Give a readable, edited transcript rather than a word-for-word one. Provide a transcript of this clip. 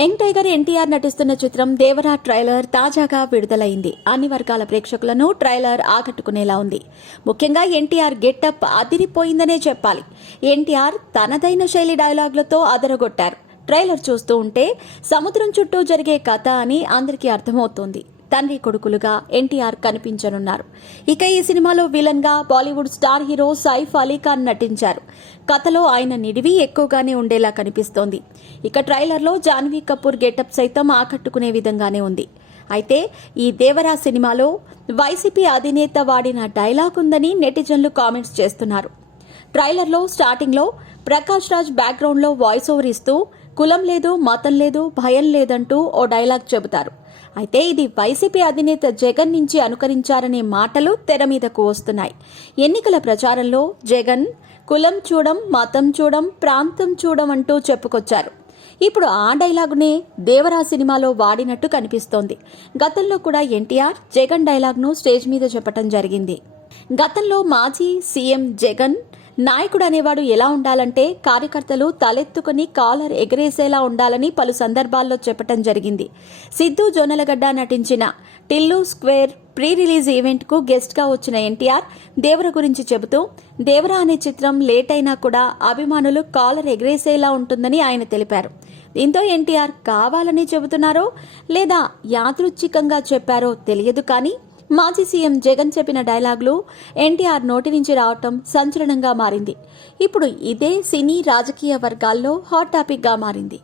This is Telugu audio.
యంగ్ టైగర్ ఎన్టీఆర్ నటిస్తున్న చిత్రం దేవరా ట్రైలర్ తాజాగా విడుదలైంది. అన్ని వర్గాల ప్రేక్షకులను ట్రైలర్ ఆకట్టుకునేలా ఉంది. ముఖ్యంగా ఎన్టీఆర్ గెటప్ అదిరిపోయిందనే చెప్పాలి. ఎన్టీఆర్ తనదైన శైలి డైలాగులతో అదరగొట్టారు. ట్రైలర్ చూస్తూ ఉంటే సముద్రం చుట్టూ జరిగే కథ అని అందరికీ అర్థమవుతోంది. తండ్రి కొడుకులుగా ఎన్టీఆర్ కనిపించనున్నారు. ఇక ఈ సినిమాలో విలన్ గా బాలీవుడ్ స్టార్ హీరో సైఫ్ అలీ ఖాన్ నటించారు. కథలో ఆయన నిడివి ఎక్కువగానే ఉండేలా కనిపిస్తోంది. ఇక ట్రైలర్లో జాన్వీ కపూర్ గెటప్ సైతం ఆకట్టుకునే విధంగానే ఉంది. అయితే ఈ దేవరా సినిమాలో వైసీపీ అధినేత వాడిన డైలాగ్ ఉందని నెటిజన్లు కామెంట్స్ చేస్తున్నారు. ట్రైలర్లో స్టార్టింగ్లో ప్రకాష్ రాజ్ బ్యాక్గ్రౌండ్లో వాయిస్ ఓవర్ ఇస్తూ కులం లేదు, మతం లేదు, భయం లేదంటూ ఓ డైలాగ్ చెబుతారు. అయితే ఇది వైసీపీ అధినేత జగన్ నుంచి అనుకరించారనే మాటలు తెర మీదకు వస్తున్నాయి. ఎన్నికల ప్రచారంలో జగన్ కులం చూడం, మతం చూడం, ప్రాంతం చూడం అంటూ చెప్పుకొచ్చారు. ఇప్పుడు ఆ డైలాగునే దేవరా సినిమాలో వాడినట్టు కనిపిస్తోంది. గతంలో కూడా ఎన్టీఆర్ జగన్ డైలాగ్ను స్టేజ్ మీద చెప్పడం జరిగింది. గతంలో మాజీ సీఎం జగన్ నాయకుడు అనేవాడు ఎలా ఉండాలంటే కార్యకర్తలు తలెత్తుకుని కాలర్ ఎగరేసేలా ఉండాలని పలు సందర్భాల్లో చెప్పడం జరిగింది. సిద్ధు జొన్నలగడ్డ నటించిన Tillu square pre release event కు గెస్ట్ గా వచ్చిన ఎన్టీఆర్ దేవర గురించి చెబుతూ దేవర అనే చిత్రం లేట్ అయినా కూడా అభిమానులు కాలర్ ఎగరేసేలా ఉంటుందని ఆయన తెలిపారు. దీంతో ఎన్టీఆర్ కావాలని చెబుతున్నారో లేదా యాదృచ్ఛికంగా చెప్పారో తెలియదు, కానీ మాజీ సీఎం జగన్ చెప్పిన డైలాగులు ఎన్టీఆర్ నోటి నుంచి రావటం సంచలనంగా మారింది. ఇప్పుడు ఇదే సినీ రాజకీయ వర్గాల్లో హాట్ టాపిక్ గా మారింది.